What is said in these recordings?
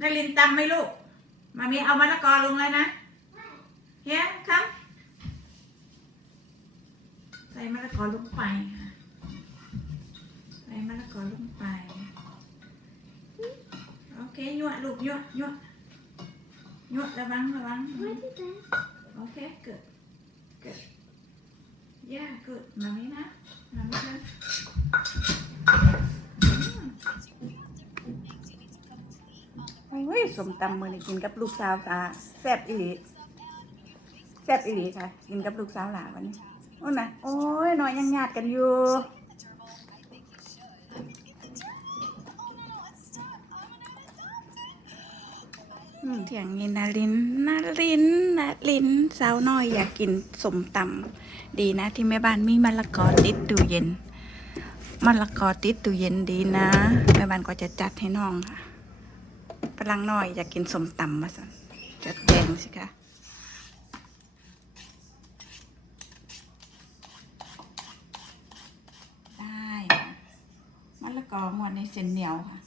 นารินตำไหมลูก มามีเอามะละกอลงเลยนะเฮียครับ ใส่มะละกอลงไปค่ะใส่มะละกอลงไป โอเคยั่วลูกยั่วยั่วยั่วระวังระวัง โอเคเกิดเกิด yeah good มามีนะมามีนะ สมตำมือนี่กินกับลูกสาวตาแซ่บอีหลีแซ่บอีหลีค่ะ กินกับลูกสาวหลานวันนี้โอ้นะโอ้ยน้อยยังญาติกันอยู่เถียงนี้นาลินนาลินนาลินสาวน้อยอยากกินสมตำดีนะที่แม่บ้านมีมะละกอติดตู้เย็นมะละกอติดตู้เย็นดีนะแม่บ้านก็จะจัดให้น้องค่ะ พลังน้อยอยากกินสมตำมาสันจัดแจงสิคะได้มะละกอหมดในเส้นเหนียวค่ะ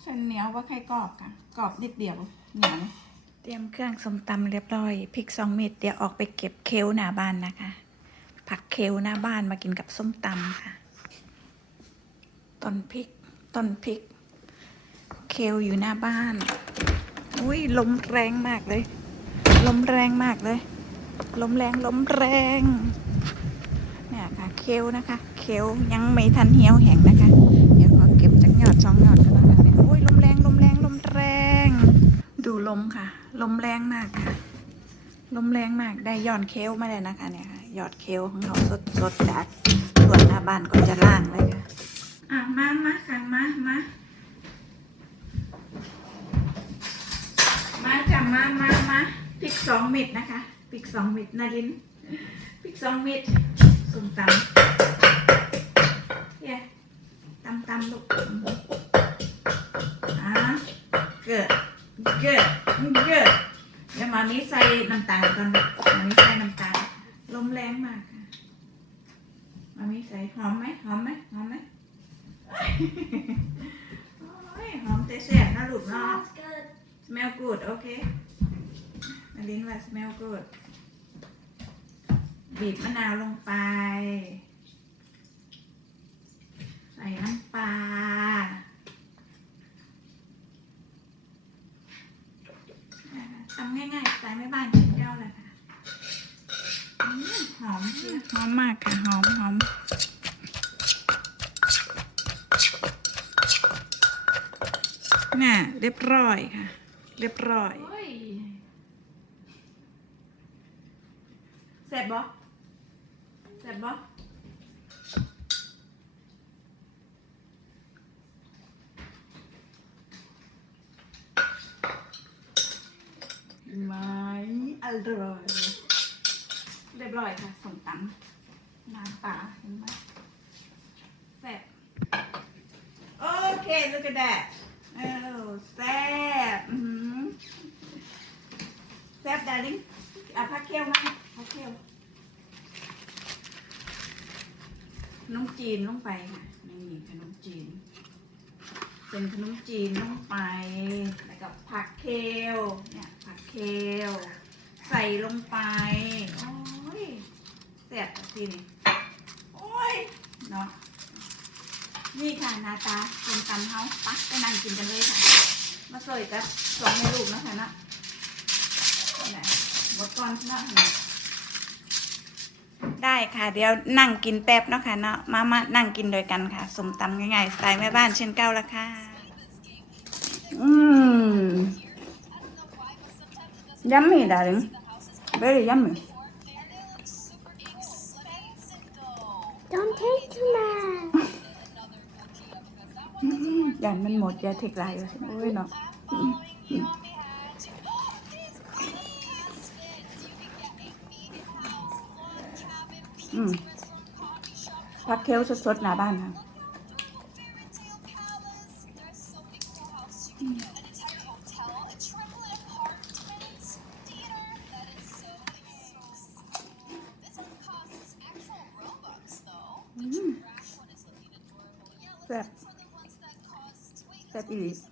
เส้นเหนียวว่าใครกรอบค่ะกรอบนิดเดียวเหนียวเตรียมเครื่องส้มตำเรียบร้อยพริกสองเม็ดเดี๋ยวออกไปเก็บเคลหน้าบ้านนะคะ ผักเคลหน้าบ้านมากินกับส้มตำค่ะต้นพริกต้นพริก เคลอยู่หน้าบ้าน อุ้ยลมแรงมากเลย ลมแรงมากเลย ลมแรงลมแรง เนี่ยค่ะ เคลนะคะ เคลยังไม่ทันเหี่ยวแห้งนะคะ เดี๋ยวขอเก็บจากยอดสองยอดกันแล้วกันเนี่ยโอ้ยลมแรงลมแรงลมแรง ดูลมค่ะ ลมแรงมากค่ะ ลมแรงมาก ได้ยอดเคลมาเลยนะคะเนี่ยค่ะยอดเคลของเขาสดสดจากสวนหน้าบ้านก็จะล่างเลยค่ะ อะมามาค่ะมามา มาจ้ะมามามาพริกสองเม็ดนะคะพริกสองเม็ดนารินพริกสองเม็ดส้มตำเย้ตำตำลูกอ่าเกิดเกิดเกิดเดี๋ยวมานี้ใส่น้ำตาลก่อนมานี้ใส่น้ำตาลลมแรงมากค่ะมานี้ใส่หอมไหมหอมไหมหอมไหม smell good โอเคนารินว่า smell good บีบมะนาวลงไป ใส่น้ำปลาทำง่ายๆสไม่บ้านกินเจ้าเลยค่ะหอมเชียหอมมากค่ะ หอมหอมน่ะเรียบร้อยค่ะ เรียบร้อยเสร็จบ่เสร็จบ่ไม่อร่อย เรียบร้อยค่ะส่งตังค์น้ำปลาเห็นไหมแซ่บโอเค look at that เออแซ่บอือหือ แซ่บ darling อะพักเคี่ยวมาพักเคี่ยวขนมจีนลงไปค่ะนี่ขนมจีน เป็นขนมจีนลงไป แล้วก็ผักเคลเนี่ยผักเคลใส่ลงไป โอ้ยเสียบทีนี้โอ้ยเนาะนี่ค่ะนาตาเป็นตำเฮาปักไปนั่งกินกันเลยค่ะ มาสวยกับสองแม่ลูกนะคะเนาะ หมดก่อนเนาะได้ค่ะ เดี๋ยวนั่งกินแป๊บเนาะค่ะเนาะมามานั่งกินโดวยกันค่ะสมตำง่ายๆสไตล์แม่บ้านเช่นเก้าละค่ะ อืม yummy darling very yummy Don't take too much. อย่ามันหมดอย่าเทกลายเลยโอ้ยเนาะ เคี้ยสดๆหน้าบ้านค่ะแซ่บแซ่บอีก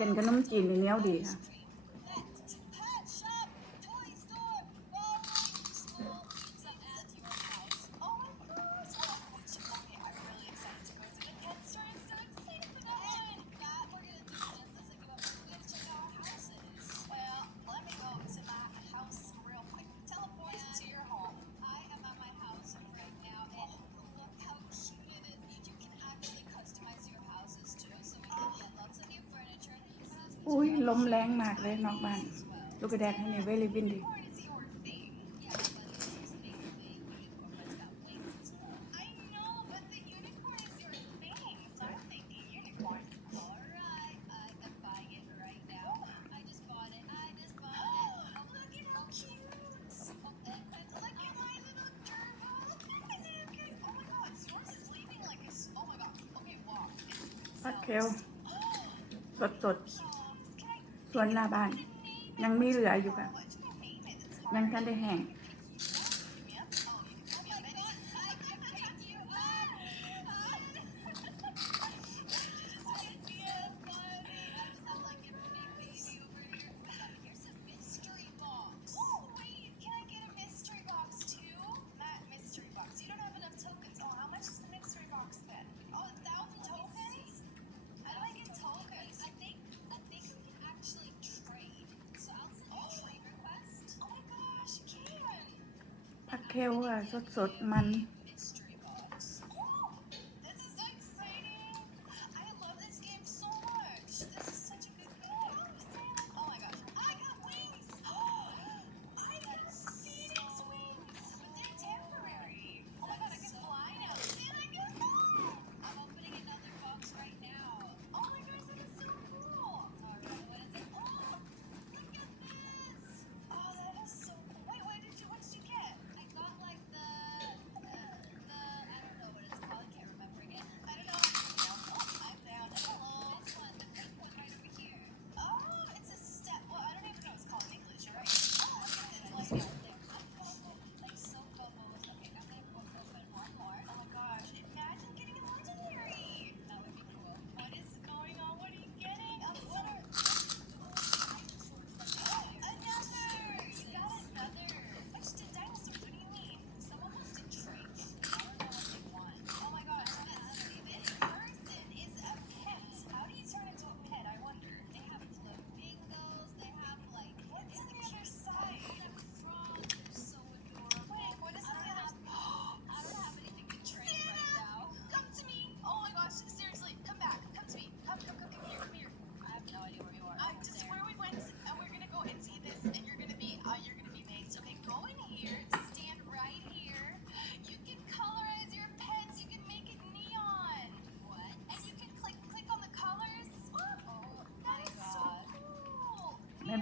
เส้นขนมจีนนเนียวดีค่ะ ล้มแรงมากเลยนอกบ้าน ลูกกระแดกให้ในเวลิบินดีปัดเคียวสดสด สวนลาบ้าน ยังมีเหลืออยู่ค่ะ ยังทันได้แห้ง เข้วค่ะสดๆมัน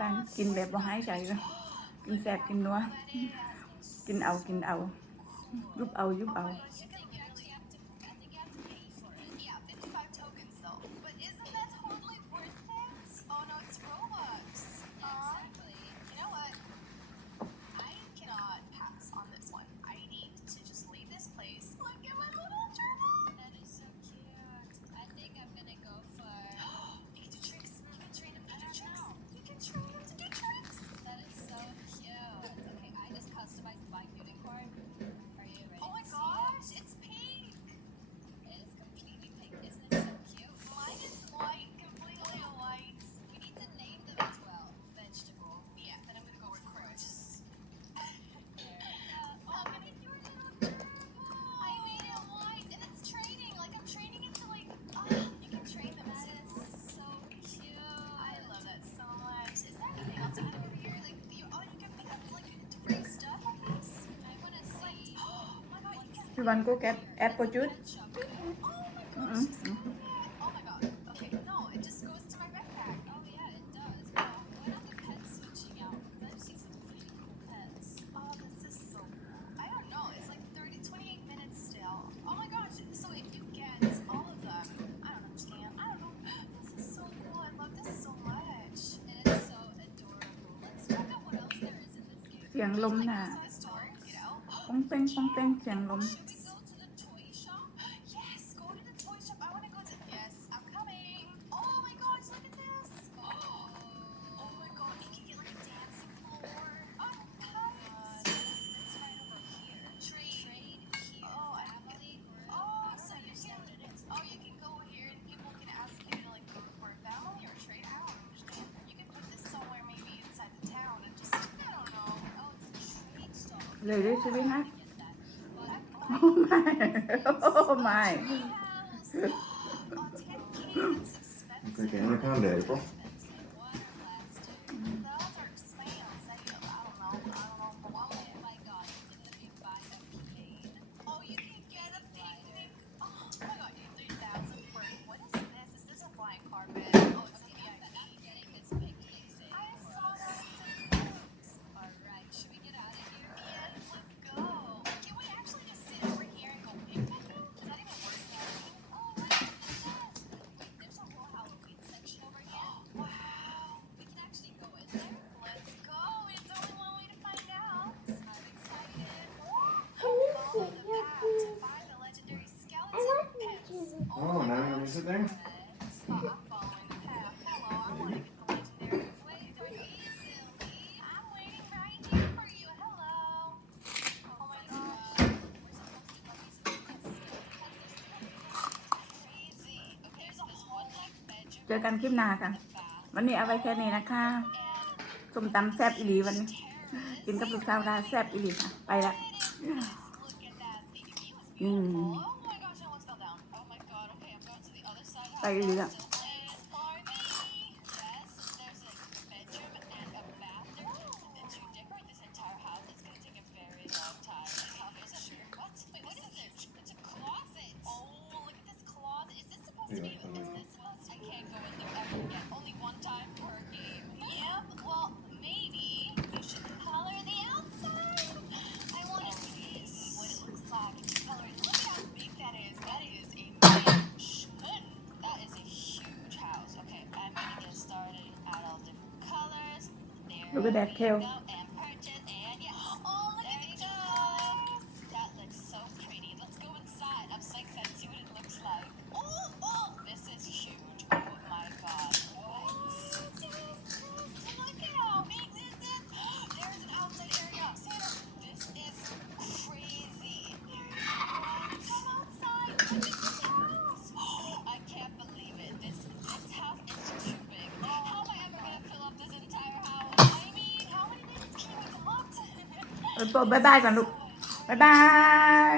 ดังกินแบบว่าหายใจเลยกินแสบกินนัวกินเอากินเอา ยุบเอายุบเอา You want to cook at apple juice? Uh -uh. Tiếng lông nè, bóng bênh bóng bênh tiếng lông. Lady, should we have? Oh my! Oh my! okay, can I come to April? เจอกันคลิปหน้าค่ะ วันนี้เอาไว้แค่นี้นะคะสมตำแซ่บอีหลีวันนี้ กินกับลูกสาวดาแซ่บอีหลีค่ะ ไปละอืมไปอีหลีอะ Look at that kale. ตัวบายบายก่อนลูกบายบาย